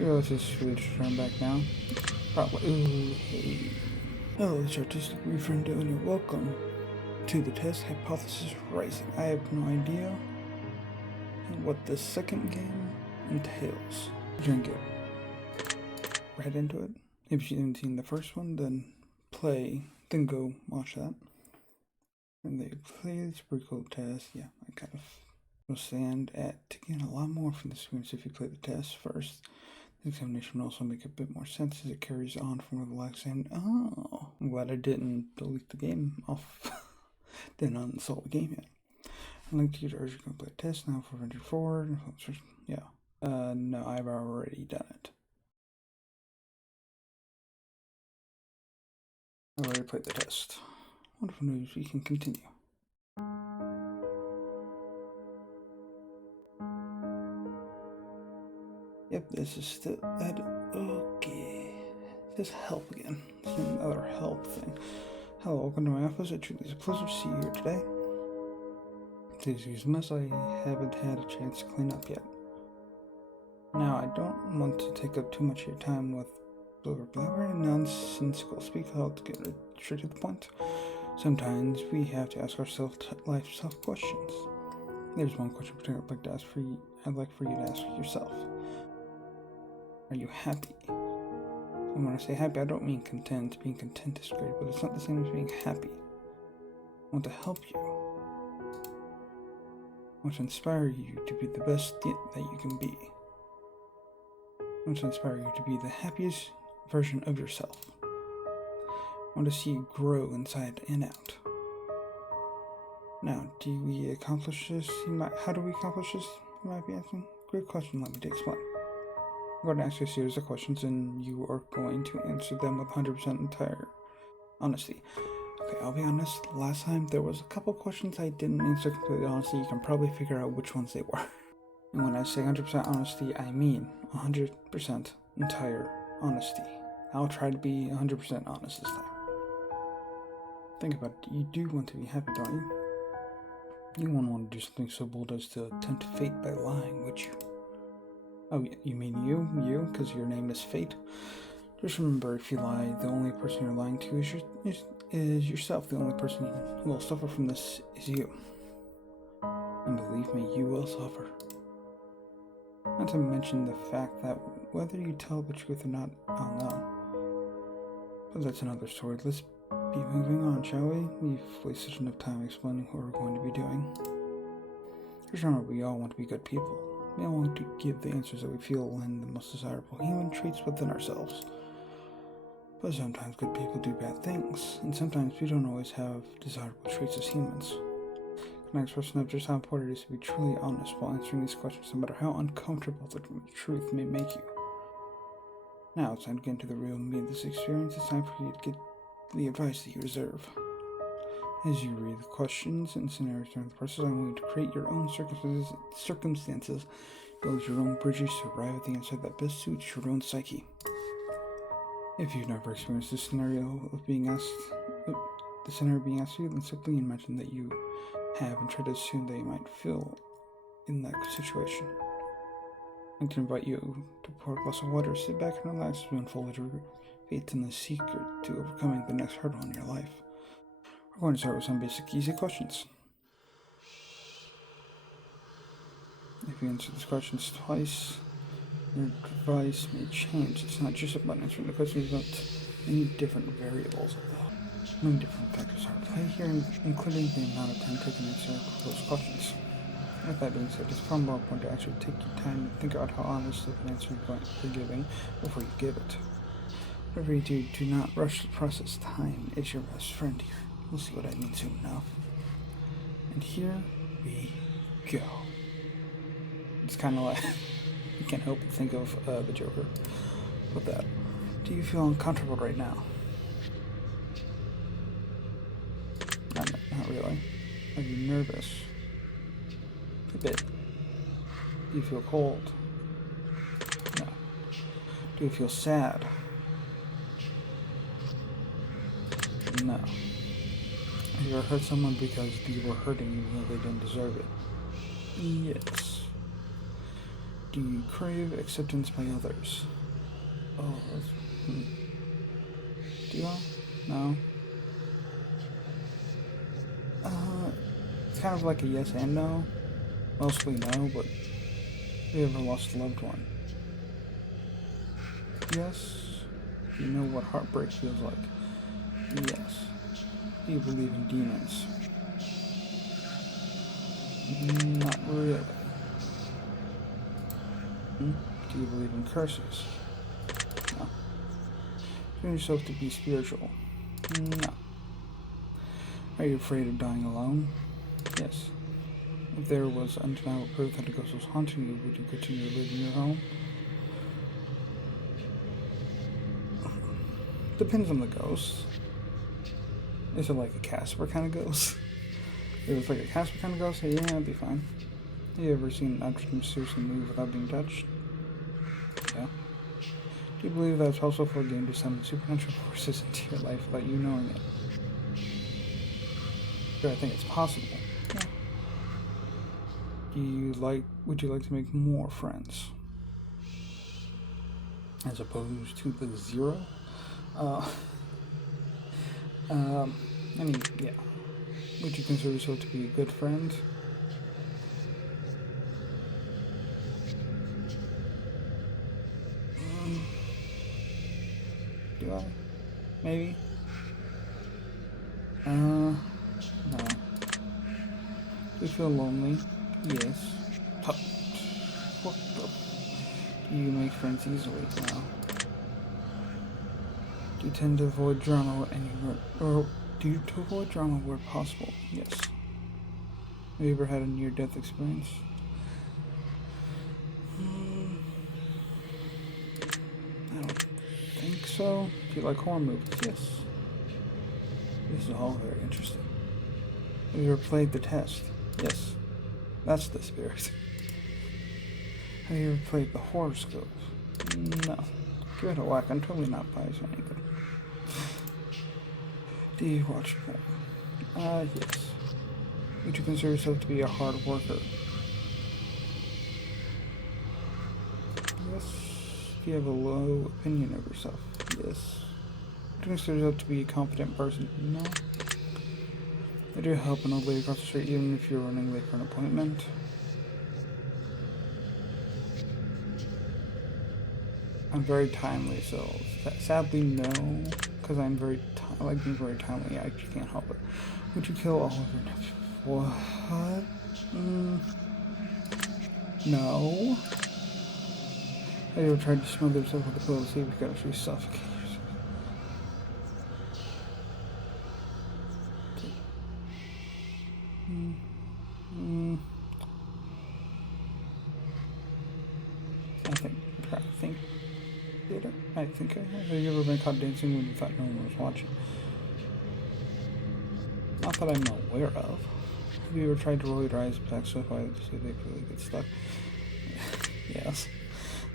Here, let's just switch turn back now. Probably. Ooh, hey. Hello, it's Artistic Refriend and you're welcome to the test Hypothesis Rising. I have no idea what the second game entails. We're gonna get right into it. If you haven't seen the first one, then go watch that. And they play this pretty cool test. Yeah, I kind of will stand to gain a lot more from the experience if you play the test first. The examination will also make a bit more sense as it carries on from where the last exam. Oh, I'm glad I didn't delete the game off. Didn't uninstall the game yet. I'd like to urge you to complete the test now for venture forward. Yeah. No, I've already done it. I already played the test. Wonderful news, we can continue. Yep, this is still that. Okay. This help again. It's another help thing. Hello, welcome to my office. It truly is a pleasure to see you here today. Please excuse me as I haven't had a chance to clean up yet. Now, I don't want to take up too much of your time with blabber and nonsensical speak. I'll get straight to the point. Sometimes we have to ask ourselves life questions. There's one question I'd like for you to ask yourself. Are you happy? And when I say happy, I don't mean content. Being content is great, but it's not the same as being happy. I want to help you. I want to inspire you to be the best that you can be. I want to inspire you to be the happiest version of yourself. I want to see you grow inside and out. Now, do we accomplish this? How do we accomplish this? You might be asking. Great question, let me explain. I'm going to ask you a series of questions and you are going to answer them with 100% entire honesty. Okay, I'll be honest, last time there was a couple questions I didn't answer completely honestly. You can probably figure out which ones they were. And when I say 100% honesty, I mean 100% entire honesty. I'll try to be 100% honest this time. Think about it, you do want to be happy, don't you? You won't want to do something so bold as to tempt fate by lying, would you? Oh, you mean you, because your name is Fate? Just remember, if you lie, the only person you're lying to is yourself. The only person who will suffer from this is you. And believe me, you will suffer. Not to mention the fact that whether you tell the truth or not, I'll know. But that's another story. Let's be moving on, shall we? We've wasted enough time explaining what we're going to be doing. Just remember, we all want to be good people. We all want to give the answers that we feel and the most desirable human traits within ourselves. But sometimes good people do bad things, and sometimes we don't always have desirable traits as humans. Can I express just how important it is to be truly honest while answering these questions, no matter how uncomfortable the truth may make you? Now it's time to get into the real meat of this experience. It's time for you to get the advice that you deserve. As you read the questions and scenarios during the process, I want you to create your own circumstances, build your own bridges to arrive at the answer that best suits your own psyche. If you've never experienced this scenario being asked you, then simply imagine that you have and try to assume that you might feel in that situation. I can invite you to pour a glass of water, sit back and relax as we unfold your faith in the secret to overcoming the next hurdle in your life. We're going to start with some basic, easy questions. If you answer these questions twice, your advice may change. It's not just about answering the questions, but many different variables. Many different factors are at play here, including the amount of time taken to answer those questions. With that being said, it's far more important to actually take your time and think about how honest of an answer you're giving before you give it. Whatever you do, do not rush the process. Time is your best friend here. We'll see what I mean soon enough. And here we go. It's kind of like, you can't help but think of the Joker with that. Do you feel uncomfortable right now? Not really. Are you nervous? A bit. Do you feel cold? No. Do you feel sad? No. Have you ever hurt someone because you were hurting even though they didn't deserve it? Yes. Do you crave acceptance by others? Oh, do you? No. It's kind of like a yes and no. Mostly no, but have you ever lost a loved one? Yes. Do you know what heartbreak feels like? Yes. Do you believe in demons? Not really. Do you believe in curses? No. Consider yourself to be spiritual? No. Are you afraid of dying alone? Yes. If there was undeniable proof that a ghost was haunting you, would you continue to live in your home? Depends on the ghost. Is it like a Casper kind of ghost? If it's like a Casper kind of ghost, yeah, it'd be fine. Have you ever seen an object mysteriously move without being touched? Yeah. Do you believe that it's possible for a game to summon supernatural forces into your life without you knowing it? Sure, I think it's possible. Yeah. Would you like to make more friends? As opposed to the 0? I mean, yeah. Would you consider yourself to be a good friend? Do I? Maybe? No. Do you feel lonely? Yes. What the? Do you make friends easily? No. Do you tend to avoid drama where possible? Yes. Have you ever had a near-death experience? I don't think so. Do you like horror movies? Yes. This is all very interesting. Have you ever played The Test? Yes. That's the spirit. Have you ever played The Horoscope? No. Give it a whack. I'm totally not biased or anything. Do you watch porn? Yes. Would you consider yourself to be a hard worker? Yes. Do you have a low opinion of yourself? Yes. Would you consider yourself to be a confident person? No. Would you help an old lady across the street even if you're running late for an appointment? I'm very timely, so sadly no, because I'm I like being very timely. I just can't help it. Would you kill all of your nephews? What? No. Have you ever tried to smother yourself with a pillow to see if you could actually suffocate yourself? I think I have. Have you ever been caught dancing when you thought no one was watching? Not that I'm aware of. Have you ever tried to roll your eyes back so far to see if they really get stuck? Yes.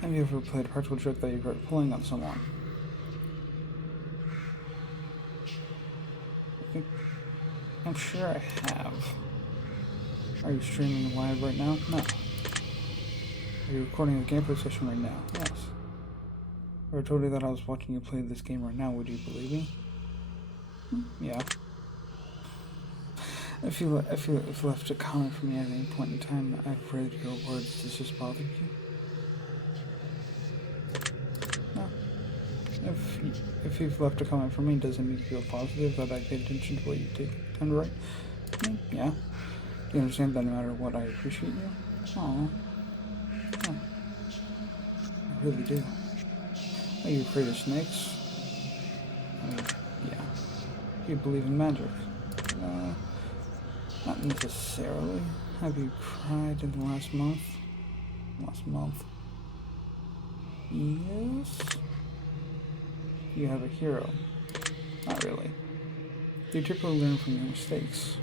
Have you ever played a practical joke that you regret pulling on someone? I'm sure I have. Are you streaming live right now? No. Are you recording a gameplay session right now? Yes. If I told you that I was watching you play this game right now, would you believe me? Yeah. If you left a comment for me at any point in time, I've read your words. Does this bother you? No. If you've left a comment for me, does it make you feel positive that I paid attention to what you tend to write? Yeah. Do you understand that no matter what, I appreciate you? Aww. Yeah. I really do. Are you afraid of snakes? Yeah. Do you believe in magic? Not necessarily. Have you cried in the last month? Yes. Do you have a hero? Not really. Do you typically learn from your mistakes?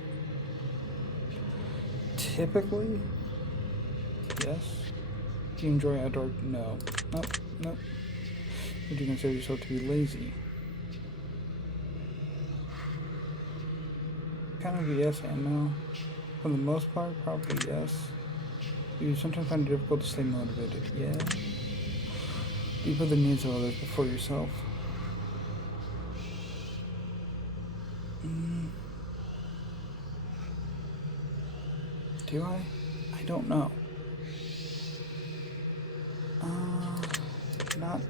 Typically? Yes. Do you enjoy outdoor? No. Nope. Would you consider yourself to be lazy? Kind of a yes and no. For the most part, probably yes. Do you sometimes find it difficult to stay motivated? Yeah. Do you put the needs of others before yourself? Do I? I don't know. Not.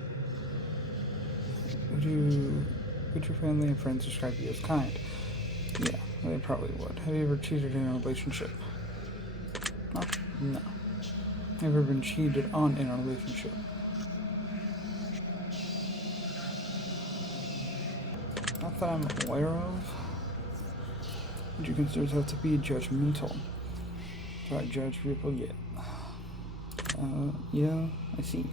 Would your family and friends describe you as kind? Yeah, they probably would. Have you ever cheated in a relationship? No. Ever been cheated on in a relationship? Not that I'm aware of. Would you consider yourself to be judgmental? Do I judge people yet? Yeah, I see.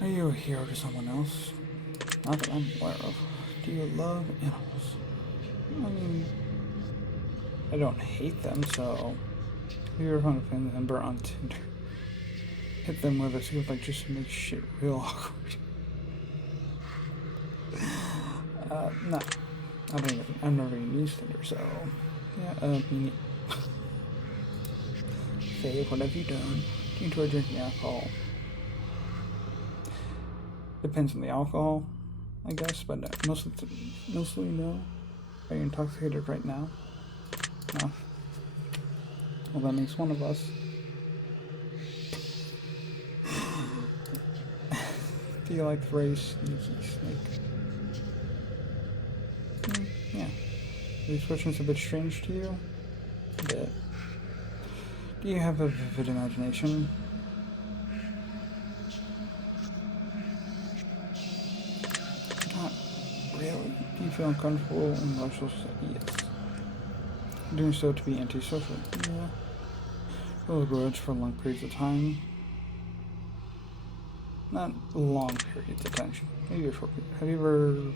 Are you a hero to someone else? Not that I'm aware of. Do you love animals? I mean, I don't hate them, so if you ever found a family member on Tinder, hit them with a scoop like just to make shit real awkward. No. I've never even used Tinder, so yeah, Faye, what have you done? Do you enjoy drinking alcohol? Depends on the alcohol, I guess, but mostly no. Are you intoxicated right now? No. Well, that makes one of us. Do you like the phrase sneaky snake? Yeah. Are these questions a bit strange to you? A bit. Do you have a vivid imagination? Not really. Do you feel uncomfortable in social settings? Yes. Doing so to be antisocial? Yeah. Feel a grudge for long periods of time? Not long periods of time. Maybe a short period. Have you ever...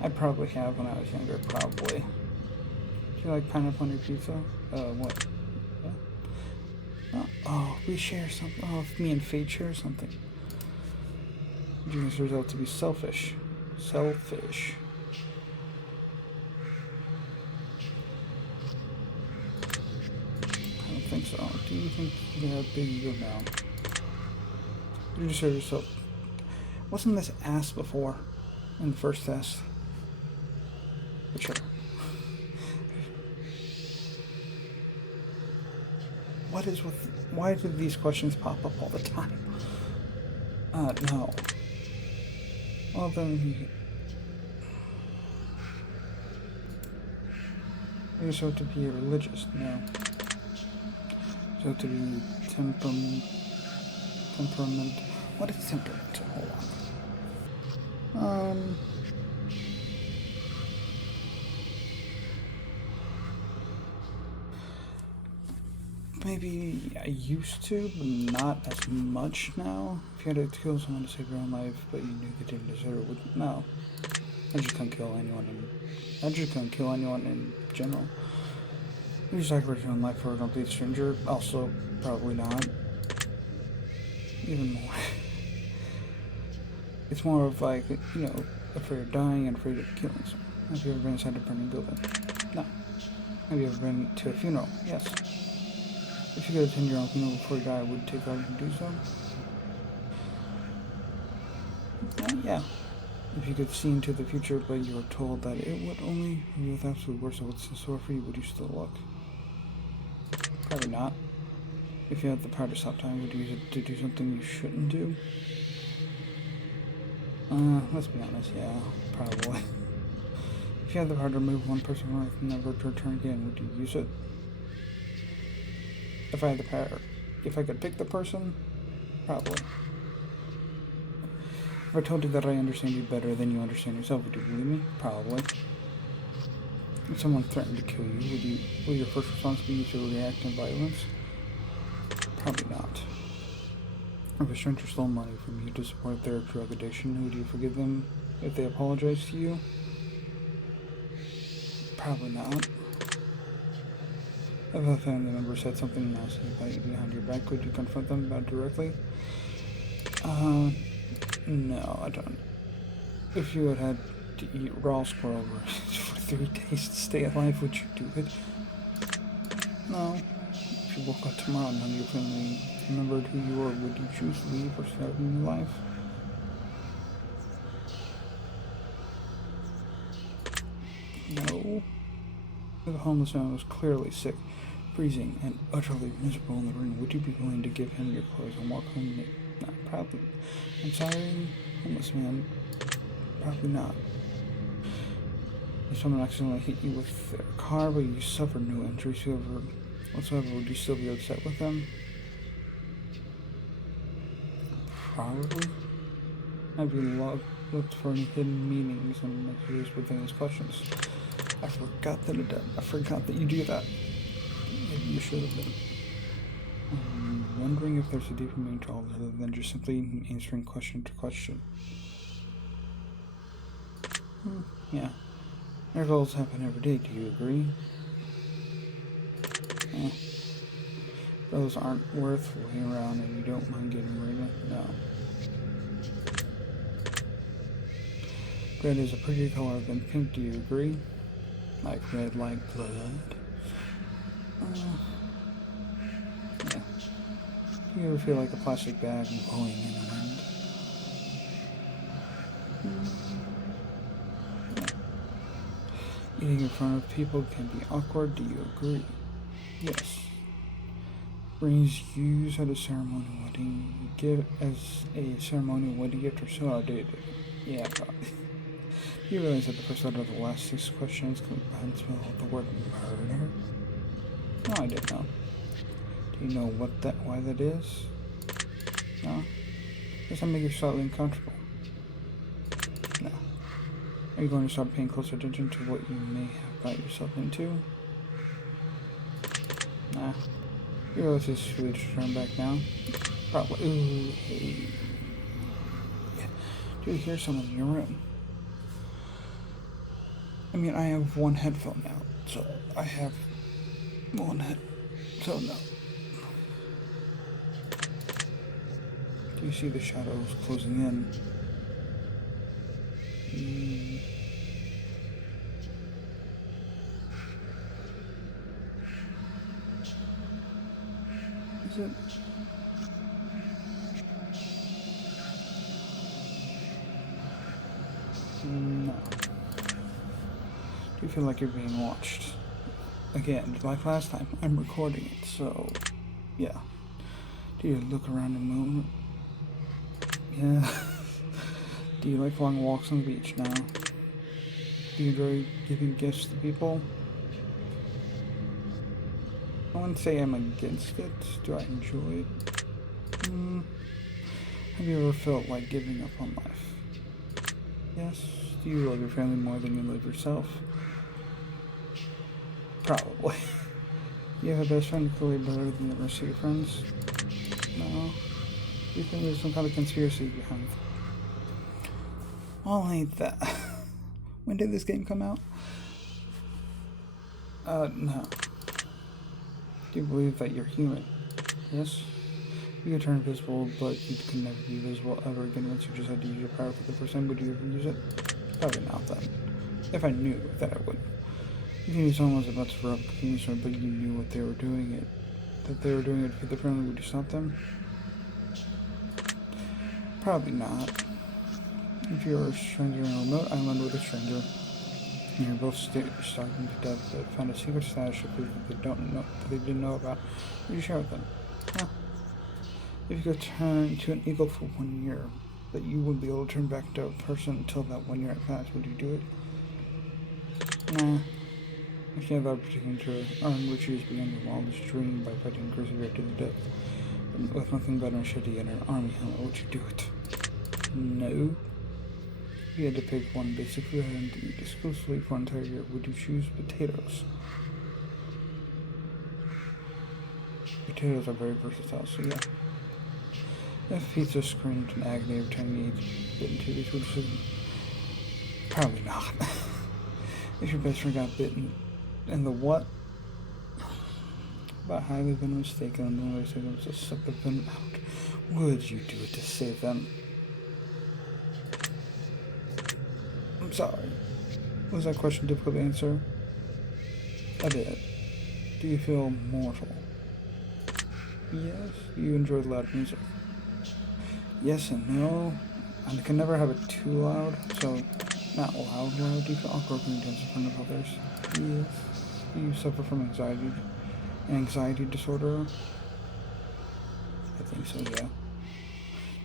I probably have when I was younger, probably. Do you like pineapple on your pizza? What? Yeah. Oh, we share something. Oh, if me and Fate share something. Do you consider yourself to be selfish? Selfish. I don't think so. Do you think you have a big ego now? Do you consider yourself... Wasn't this asked before in the first test? For sure. What is with... Why do these questions pop up all the time? No. Well, then... You're supposed to be religious, no. So to be temperament... What is temperament? Hold on. Maybe I used to, but not as much now. If you had to kill someone to save your own life, but you knew they didn't deserve it, no. I just couldn't kill anyone in general. You sacrifice your own life for a complete stranger, also probably not. Even more. It's more of like, afraid of dying and afraid of killing someone. Have you ever been inside a burning building? No. Have you ever been to a funeral? Yes. If you could attend your own funeral before you die, would it take long to do so? Yeah. If you could see into the future, but you were told that it would only reveal the absolute worst of what's in store for you, would you still look? Probably not. If you had the power to stop time, would you use it to do something you shouldn't do? Let's be honest, yeah, probably. If you had the power to remove one person from Earth and never to return again, would you use it? If I had the power, if I could pick the person, probably. If I told you that I understand you better than you understand yourself, would you believe me? Probably. If someone threatened to kill you, will your first response be to react in violence? Probably not. If a stranger stole money from you to support their drug addiction, would you forgive them if they apologize to you? Probably not. If a family member said something nasty about you behind your back, would you confront them about it directly? No, I don't. If you had to eat raw squirrel for 3 days to stay alive, would you do it? No. If you woke up tomorrow and none of your family remembered who you were, would you choose to leave or start a new life? No. The homeless man was clearly sick, freezing, and utterly miserable in the room. Would you be willing to give him your clothes and walk home naked? No, probably. I'm sorry, homeless man. Probably not. If someone accidentally hit you with their car, but you suffered no injuries whatsoever, would you still be upset with them? Probably. Have you looked for any hidden meanings and messages within these questions? I forgot that you do that. Maybe you should have been. I'm wondering if there's a deeper meaning to all other than just simply answering question to question. Yeah. Miracles happen every day, do you agree? Those aren't worth waiting around and you don't mind getting rid of? No. Red is a prettier color than pink, do you agree? Like red, like blood? Yeah. Do you ever feel like a plastic bag blowing in the wind? Eating in front of people can be awkward, do you agree? Yes. Rings used at a ceremonial wedding gift are so outdated. Yeah, probably. You realize that the first letter of the last 6 questions combines with the word murder? No, I didn't know. Do you know why that is? No? Does that make you slightly uncomfortable? No. Are you going to start paying closer attention to what you may have got yourself into? Nah. You realize it's foolish to turn back now? Probably. Ooh, hey. Do you hear someone in your room? I mean, I have one headphone now, so I have one head, so no. Do you see the shadows closing in? Is it? No. Do you feel like you're being watched? Again, like last time, I'm recording it, so yeah. Do you look around and moan? Yeah. Do you like long walks on the beach now? Do you enjoy giving gifts to people? I wouldn't say I'm against it. Do I enjoy it? Have you ever felt like giving up on life? Yes. Do you love your family more than you love yourself? Probably. You have a best friend clearly better than the rest of your friends? No. You think there's some kind of conspiracy behind it? Well, ain't that. When did this game come out? No. Do you believe that you're human? Yes. You can turn invisible, but you can never be visible ever again once you just had to use your power for the first time. Would you ever use it? Probably not then. If I knew that I would. If you knew someone was about to corrupt the convenience store, but you knew what they were doing that they were doing it for the friendly, would you stop them? Probably not. If you're a stranger in a remote island with a stranger, and you're both starving to death, but found a secret stash of food that they didn't know about, would you share with them? No. If you could turn to an eagle for 1 year, that you wouldn't be able to turn back to a person until that 1 year had passed, would you do it? Nah. If you have the opportunity to earn riches beyond your wildest dream by fighting Grizzly to the death, but with nothing better than shitty in an army helmet, would you do it? No. If you had to pick one basic food item to eat exclusively for an entire year, would you choose potatoes? Potatoes are very versatile, so yeah. If pizza screamed in agony every time you ate bitten titties, would you? Probably not. If your best friend got bitten, and the what? About how they've been mistaken, and the only way to save them is to suck the venom out. Would you do it to save them? I'm Sorry. Was that question difficult to answer? A bit. Do you feel mortal? Yes. Do you enjoy loud music? Yes and no. I can never have it too loud, so not loud. Do you feel awkward when you dance in front of others? Yes. Do you suffer from anxiety disorder? I think so, yeah.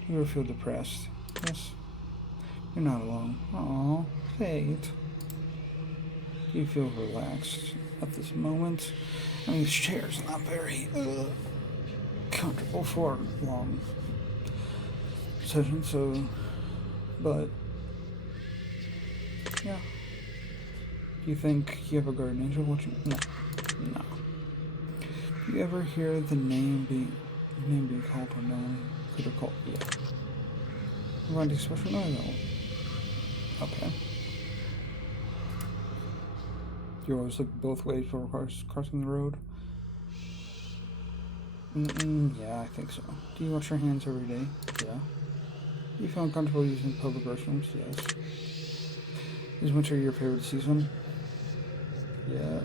Do you ever feel depressed? Yes. You're not alone. Aww, Fate. Do you feel relaxed at this moment? I mean, this chair's not very comfortable for a long session, so, but, yeah. Do you think you have a guardian angel watching? No. No. Do you ever hear the name being called or no one could have called? Yeah. Romantic expression? No, no. Okay. You always look both ways before crossing the road? Yeah, I think so. Do you wash your hands every day? Yeah. Do you feel uncomfortable using public restrooms? Yes. Is winter your favorite season? Yeah.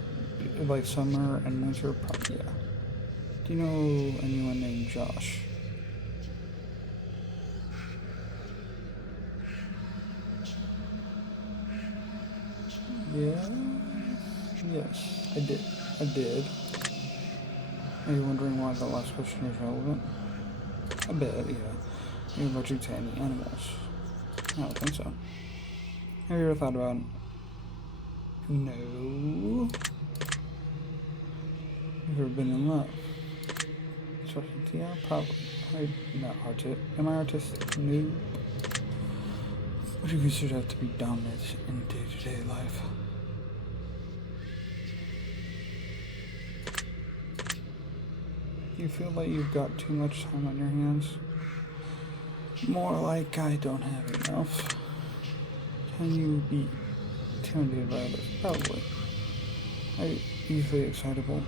Like summer and winter? Probably, yeah. Do you know anyone named Josh? Yeah. Yes, I did. I did. Are you wondering why the last question is relevant? A bit, yeah. Are you allergic to any animals? I don't think so. Have you ever thought about... No. Have you ever been in love? Yeah, probably. Not Am I artistic? No. Would you consider that to be dominant in day-to-day life? Do you feel like you've got too much time on your hands? More like I don't have enough. Can you be intimidated by others? Probably. Are you easily excitable?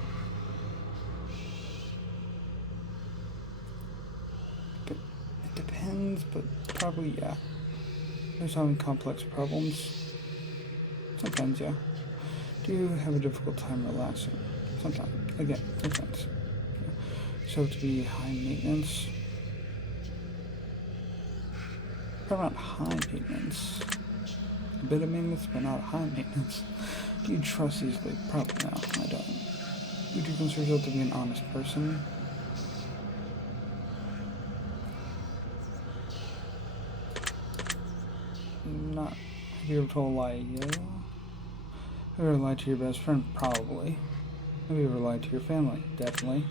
But it depends, but probably yeah. There's having complex problems. Sometimes, yeah. Do you have a difficult time relaxing? Sometimes. Again, sometimes. So to be high maintenance. Probably not high maintenance. A bit of maintenance, but not high maintenance. Do you trust easily? Probably no, I don't. Would you consider yourself to be an honest person? Not. Have you ever told a lie? Yeah. Have you ever lied to your best friend? Probably. Have you ever lied to your family? Definitely.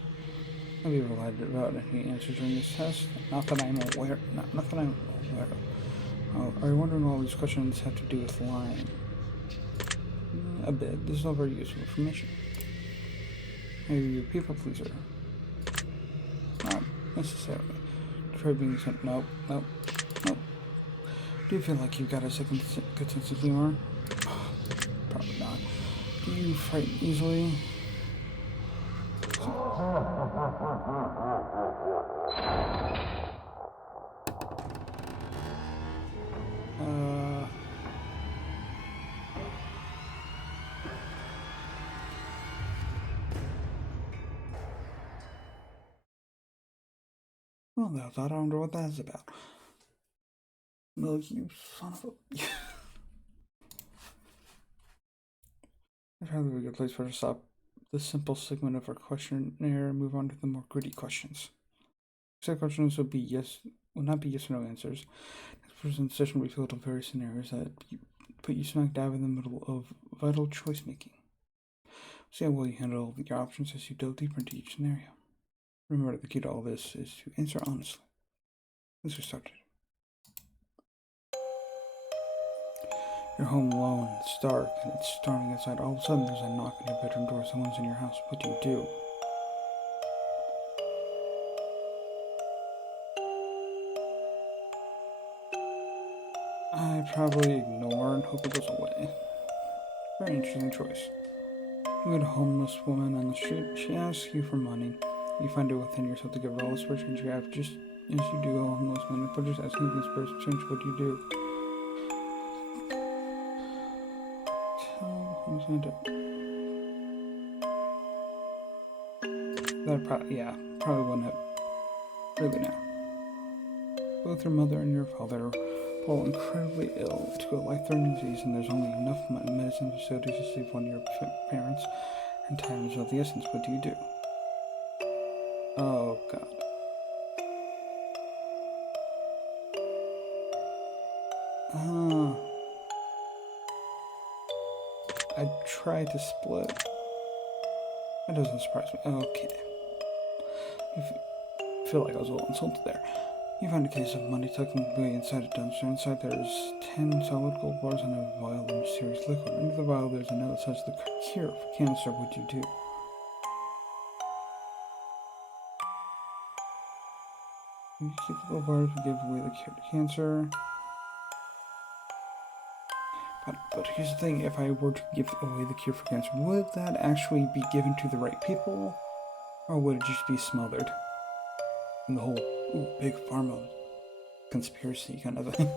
Have you ever lied about any answers during this test? Not that I'm aware. Not that I'm aware of. Are you wondering what all these questions have to do with lying? A bit. This is all very useful information. Are you a people pleaser? Not necessarily. Try being sent. Nope. Nope. Nope. Do you feel like you've got a good sense of humor? Probably not. Do you frighten easily? Well, that's, I don't wonder what that's about. Well, you son of a... That's probably a good place for us to stop the simple segment of our questionnaire and move on to the more gritty questions. Next questions will not be yes or no answers. Next person's session will be filled with various scenarios that put you smack dab in the middle of vital choice making. See how well you handle your options as you delve deeper into each scenario. Remember, the key to all this is to answer honestly. Let's get started. You're home alone, it's dark, and it's storming outside. All of a sudden, there's a knock on your bedroom door. Someone's in your house. What do you do? I probably ignore and hope it goes away. Very interesting choice. You meet a homeless woman on the street. She asks you for money. You find it within yourself to give her all the spare change you have. Just as you do a homeless man, but just asking for spare change, what do you do? That probably wouldn't have really now. Both your mother and your father fall incredibly ill to a life-threatening disease, and there's only enough medicine facilities to save one of your parents, and time is of the essence. What do you do? Oh God. I tried to split. That doesn't surprise me. Okay. I feel like I was a little insulted there. You find a case of money tucked away inside a dumpster. Inside there's 10 solid gold bars and a vial of mysterious liquid. Under the vial there's a note that says the cure for cancer. What'd you do? You keep the gold bars to give away the cure to cancer. But here's the thing, if I were to give away the cure for cancer, would that actually be given to the right people? Or would it just be smothered in the whole big pharma conspiracy kind of thing?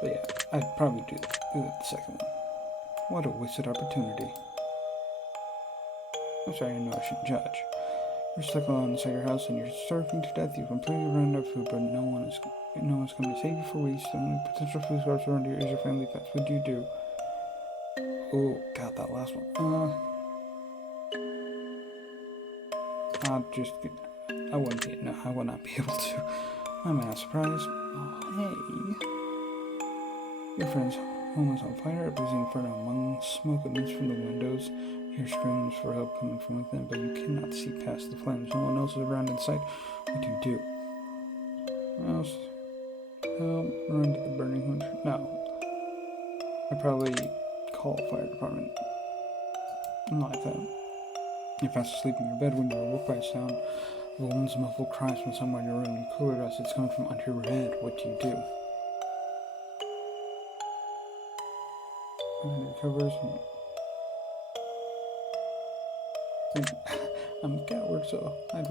But yeah, I'd probably do the second one. What a wasted opportunity. I'm sorry, I know I shouldn't judge. You're stuck alone inside your house and you're starving to death. You've completely run out of food, but no one's coming to save you for weeks. The only potential food source around here is your family pets. What do you do? Oh, God, that last one. I would not be able to. I'm not surprised. Oh, hey. Your friend's home is on fire. A blazing inferno among smoke emits from the windows. You hear screams for help coming from within, but you cannot see past the flames. No one else is around in sight. What do you do? Run to the burning house? No. I'd probably call a fire department. Not like that. You're fast asleep in your bed when you're awoke by a sound. A woman's muffled cries from somewhere in your room. You cool your eyes. It's coming from under your head. What do you do? Under your covers. I'm a coward, so I'd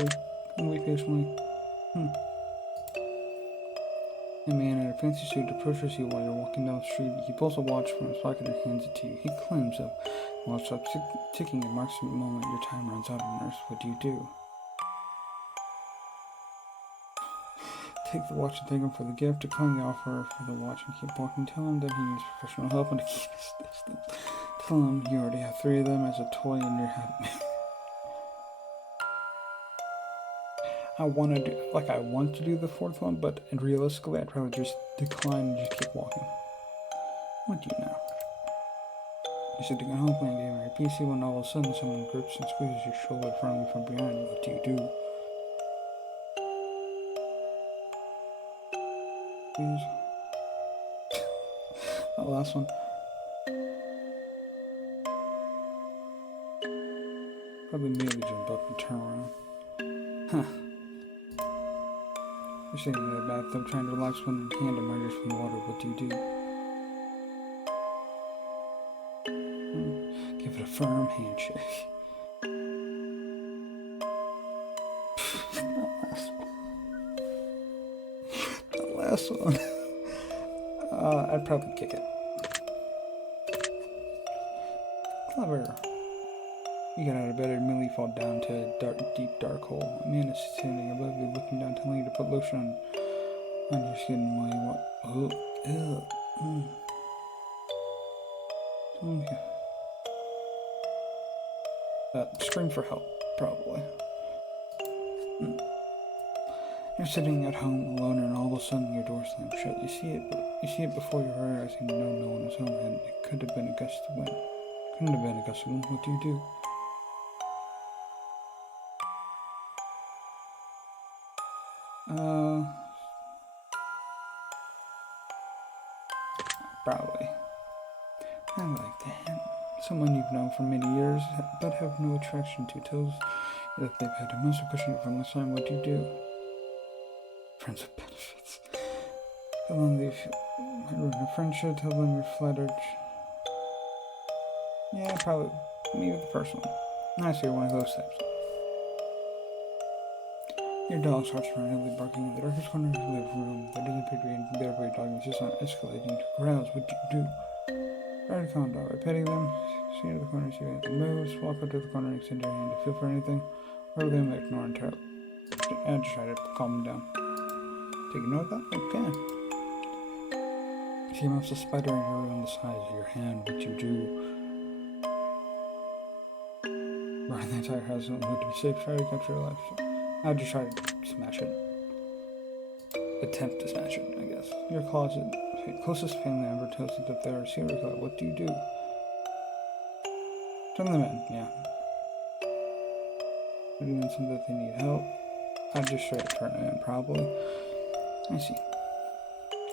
wait patiently. A man in a fancy suit approaches you while you're walking down the street. He pulls a watch from his pocket and hands it to you. He claims the watch stops ticking and marks the moment your time runs out on Earth. What do you do? Take the watch and thank him for the gift. Decline the offer for the watch and keep walking. Tell him that he needs professional help and to keep his distance. Tell him you already have 3 of them as a toy in your head. I want to do the 4th one, but realistically, I'd probably just decline and just keep walking. What do you know? You're sitting at home playing a game on your PC when all of a sudden someone grips and squeezes your shoulder firmly from behind. What do you do? Please. That last one. Probably immediately jump up and turn around. Huh. You're sitting in the bathtub trying to relax when your hand emerges from the water. What do you do? Give it a firm handshake. That last one. I'd probably kick it. Clever. You get out of bed and immediately fall down to a deep dark hole. A man is standing above you, looking down, telling you to put lotion on your skin while you walk. Scream for help, probably. You're sitting at home alone, and all of a sudden your door slams shut. You see it before your eyes, and you know no one is home. And it could have been a gust of wind. Couldn't have been a gust of wind. What do you do? Probably. I like that. Someone you've known for many years, but have no attraction to, tells you that they've had a massive question from the sign. What do you do? Friends with benefits. Tell them they've ruined your friendship. Tell them you're flattered. Yeah, probably me with the first one. I see one of those types. Your dog starts randomly barking in the darkest corner of your living room. There doesn't appear to be anything there, but your dog insists on escalating to growls. What do you do? Try to calm down by petting them. See to the corner, see if anything moves. Walk up to the corner and extend your hand to feel for anything. Or they may ignore entirely. And try to calm them down. Take note of that? Okay. If you mouse a spider in your room the size of your hand, what you do. Right, the entire house won't need to be safe. Try to capture your life. I'll just try to smash it. Attempt to smash it, I guess. Your closest family member tells you that they're a serial killer. What do you do? Turn them in, yeah. You're doing something that they need help. I'd just straight turn them in, probably. I see.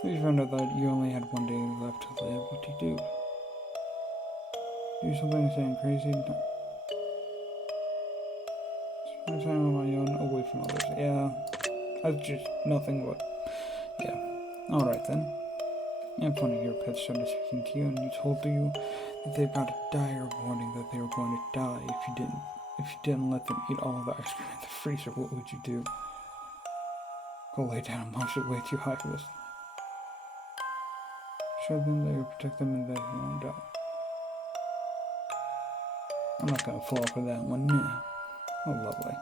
You found out that you only had one day left to live. What do you do? Do something insane crazy? No. Spend time on my own, away from others. Yeah. That's just nothing but... Yeah. Alright then. If one of your pets started speaking to you and you told you that they got a dire warning that they were going to die if you didn't let them eat all the ice cream in the freezer, what would you do? Go lay down and munch it way too high for this. Show them that you protect them and that you won't die. I'm not gonna fall for that one, nah. Oh, lovely.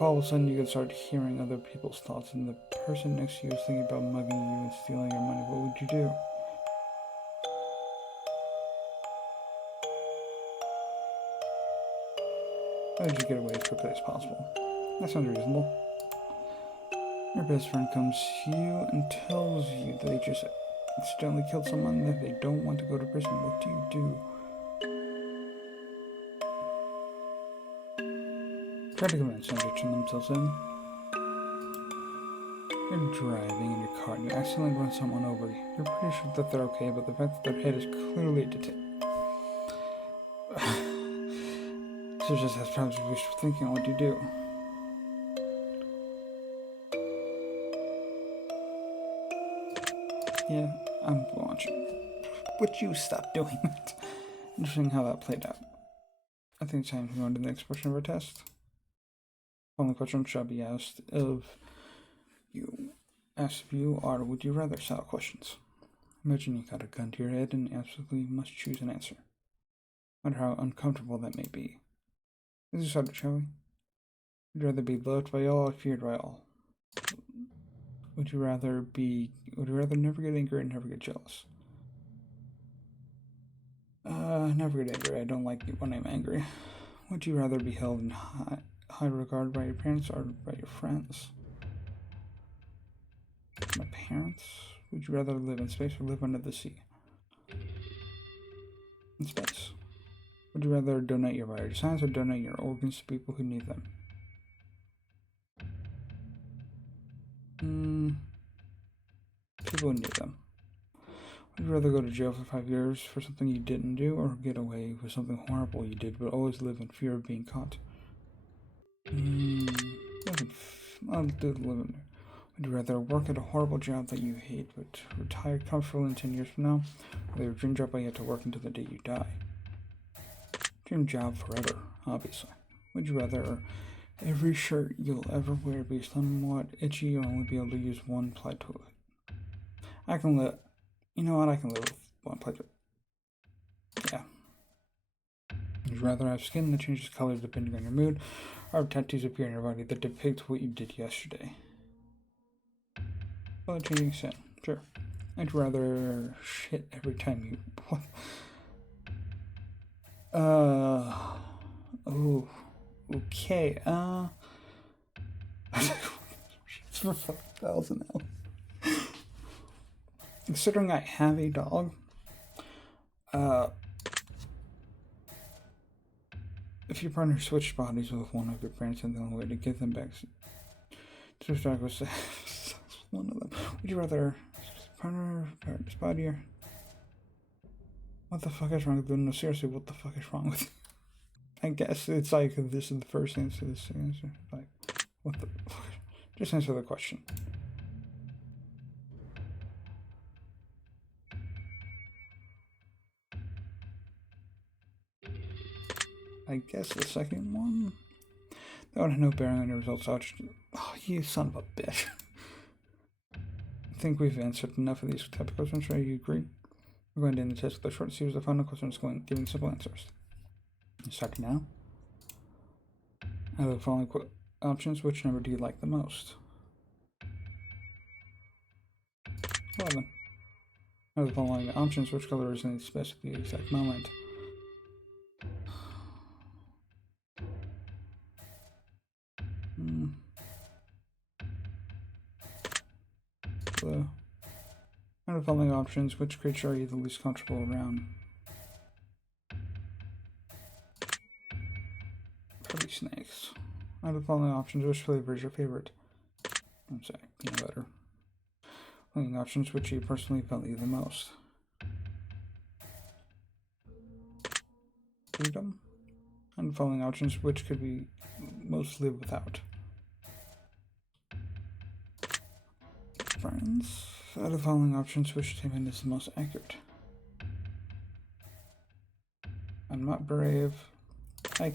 All of a sudden you can start hearing other people's thoughts and the person next to you is thinking about mugging you and stealing your money. What would you do? How did you get away as quickly as possible? That sounds reasonable. Your best friend comes to you and tells you that they just accidentally killed someone that they don't want to go to prison. What do you do? Try to convince them to turn themselves in. You're driving in your car and you accidentally run someone over. You're pretty sure that they're okay, but the fact that their head is clearly so just has problems with wishful thinking. What do you do? Yeah, I'm watching. Would you stop doing that? Interesting how that played out. I think it's time to go on to the next portion of our test. Only question shall be asked of you. Asked of you are would you rather style questions. Imagine you got a gun to your head and absolutely must choose an answer. No matter how uncomfortable that may be. Let's just start it, shall we? Would you rather be loved by all or feared by all? Would you rather never get angry and never get jealous? Never get angry. I don't like it when I'm angry. Would you rather be held in high regard by your parents or by your friends? My parents? Would you rather live in space or live under the sea? In space. Would you rather donate your vital signs or donate your organs to people who need them? People who need them. Would you rather go to jail for 5 years for something you didn't do or get away with something horrible you did but always live in fear of being caught? I'll do the living. Would you rather work at a horrible job that you hate but retire comfortable in 10 years from now? Or your dream job but you have to work until the day you die? Dream job forever, obviously. Would you rather every shirt you'll ever wear be somewhat itchy or only be able to use one ply toilet? I can live. You know what? I can live with one ply toilet. Yeah. Would you rather have skin that changes color depending on your mood, or have tattoos appear on your body that depict what you did yesterday? Color changing skin. Sure. I'd rather shit every time you. What? Oh. Okay. It's for $5,000 now. Considering I have a dog, if your partner switched bodies with one of your parents and the only way to get them back to start was one of them, would you rather parent's body or what the fuck is wrong with them? No, seriously, what the fuck is wrong with you? I guess it's like this is the first answer, this answer. Like, what the fuck? Just answer the question. I guess the second one? That would have no bearing on your results. Oh, you son of a bitch. I think we've answered enough of these type of questions, right? You agree? We're going to end the test with a short series of final questions giving simple answers. Starting now. Out of the following options, which number do you like the most? 11. Out of the following options, which color resonates best at the exact moment? Blue. Out of the following options, which creature are you the least comfortable around? Probably snakes. Out of the following options, which flavor is your favorite? I'm sorry, peanut butter. Following options, which you personally value the most? Freedom. Out of the following options, which could we most live without? Friends. Out of the following options, which statement is the most accurate? I'm not brave. I'm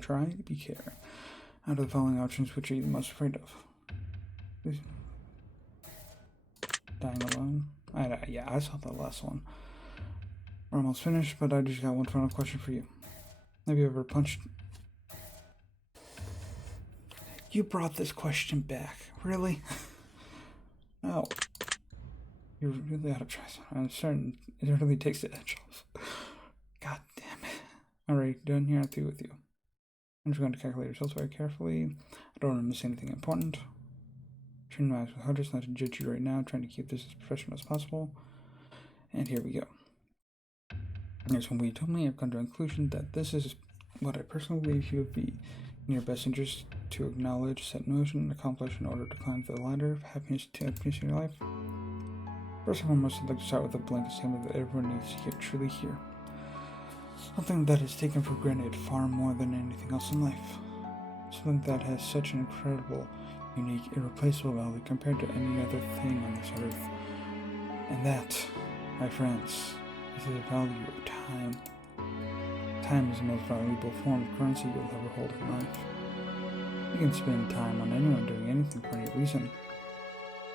trying to be care. Out of the following options, which are you the most afraid of? Dying alone. I saw the last one. We're almost finished, but I just got one final question for you. Have you ever punched? You brought this question back. Really? No. You're really out of choice. I'm certain it really takes the edge off. God damn it. Alright, done here. I'm through with you. I'm just going to calculate results very carefully. I don't want to miss anything important. Training my eyes with hunters not to judge you right now, trying to keep this as professional as possible. And here we go. Here's when you told me I've come to a conclusion that this is what I personally believe you would be in your best interest to acknowledge, set in motion, and accomplish in order to climb the ladder of happiness in your life. First and foremost, I'd like to start with a blanket statement that everyone needs to truly hear. Something that is taken for granted far more than anything else in life. Something that has such an incredible, unique, irreplaceable value compared to any other thing on this earth. And that, my friends, is the value of time. Time is the most valuable form of currency you'll ever hold in life. You can spend time on anyone doing anything for any reason.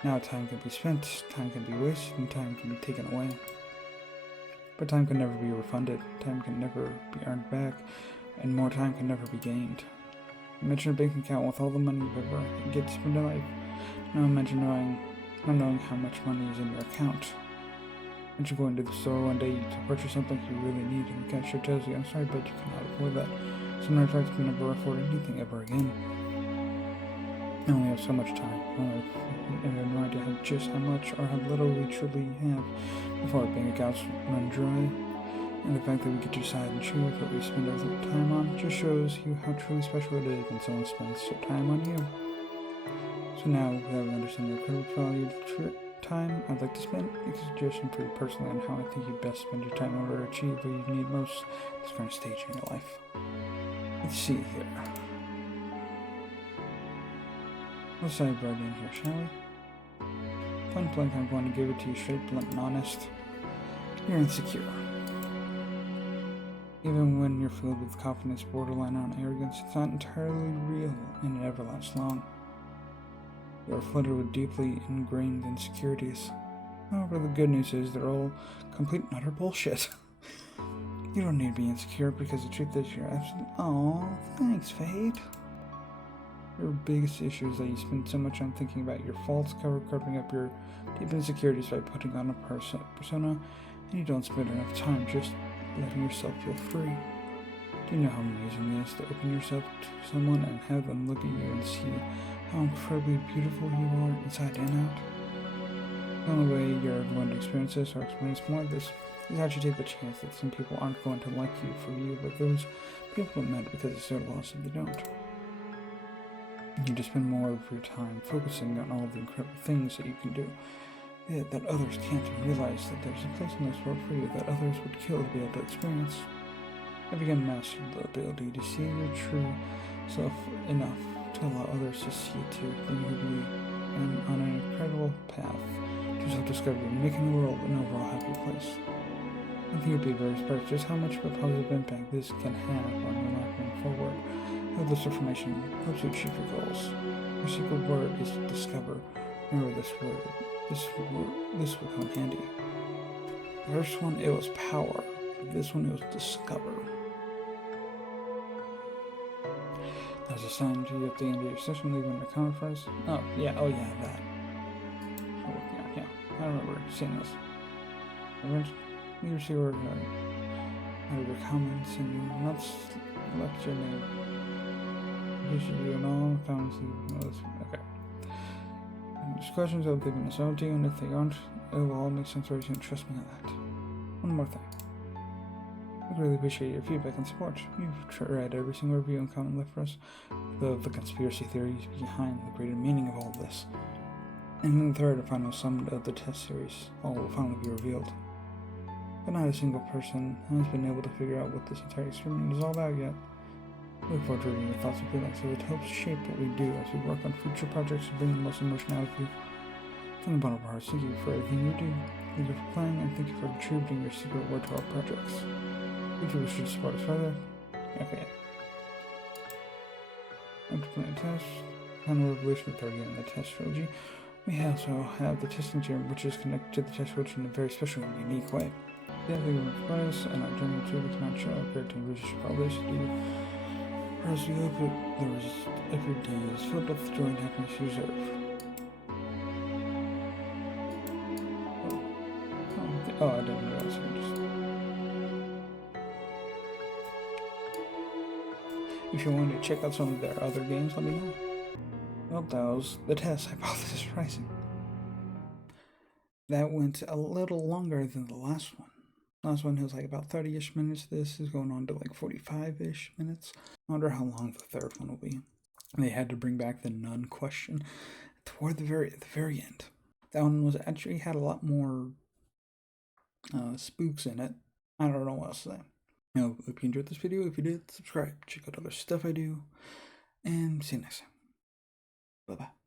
Now time can be spent, time can be wasted, and time can be taken away. But time can never be refunded, time can never be earned back, and more time can never be gained. Imagine a bank account with all the money you've ever get to spend in life. Now imagine not knowing how much money is in your account. Imagine going to the store one day to purchase something you really need, and the cashier tells you, I'm sorry, but you cannot afford that. As a matter of fact, you can never afford anything ever again. You only have so much time. I have no idea just how much or how little we truly have before our bank accounts run dry. And the fact that we get to decide and choose what we spend our time on just shows you how truly special it is when someone spends their time on you. So now, without understanding the incredible value of time I'd like to spend, make a suggestion for you personally on how I think you best spend your time in order to achieve what you need most at this current stage in your life. Let's see here. Let's dive right in here, shall we? Point blank, I'm going to give it to you straight, blunt, and honest. You're insecure. Even when you're filled with confidence, borderline on arrogance, it's not entirely real and it never lasts long. You are flooded with deeply ingrained insecurities. However, the good news is they're all complete and utter bullshit. You don't need to be insecure because the truth is you're absolutely... Aw, thanks, Fate. Your biggest issue is that you spend so much on thinking about your faults, covering up your deep insecurities by putting on a persona, and you don't spend enough time just letting yourself feel free. Do you know how amazing it is to open yourself to someone and have them look at you and see how incredibly beautiful you are inside and out? The only way you're ever going to experience this or experience more of this is how you take the chance that some people aren't going to like you for you, but those people don't matter because it's their loss if they don't. You need to spend more of your time focusing on all the incredible things that you can do, that others can't, and realize that there's a place in this world for you that others would kill to be able to experience. Have you mastered the ability to see your true self enough to allow others to see it too, then you will be on an incredible path to self-discovery and making the world an overall happy place. I think you'll be very surprised just how much of a positive impact this can have on your life going forward. Have this information helps you achieve your goals. Your secret word is to discover. Remember this word. This will come handy. The first one, it was power. This one, it was discover. There's a sign to you at the end of your session, leaving a comment for us. Oh yeah, that. Yeah, I remember seeing this. You see where out of your comments and let's select your name. You and all comments you know this. Okay. And there's questions I'll leave in this out to you, and if they aren't, it will all make sense. Or you can trust me on that. One more thing. I really appreciate your feedback and support. You've read every single review and comment left for us. The conspiracy theories behind the greater meaning of all of this. And in the third and final sum of the test series, all will finally be revealed. But not a single person has been able to figure out what this entire experiment is all about yet. I look forward to reading your thoughts and feelings as it helps shape what we do as we work on future projects to bring the most emotion out of you. From the bottom of our hearts, thank you for everything you do. Thank you for playing, and thank you for contributing your secret word to our projects. If you wish to support us further, okay. After playing the test, final revelation with Guardian in the test trilogy, we also have the testing gym, which is connected to the test trilogy in a very special and unique way. Yeah, thank you for joining us, and our journey to the cannot show our great team research published due. As we hope it, there was every day is filled with joy and happiness you deserve. I didn't realize I just. If you want to check out some of their other games, let me know. Well, that was the test Hypothesis Rising. That went a little longer than the last one. Last one was like about 30-ish minutes. This is going on to like 45-ish minutes. I wonder how long the third one will be. They had to bring back the nun question toward the very end. That one was actually had a lot more spooks in it. I don't know what else to say. Now, hope you enjoyed this video. If you did, subscribe. Check out other stuff I do. And see you next time. Bye-bye.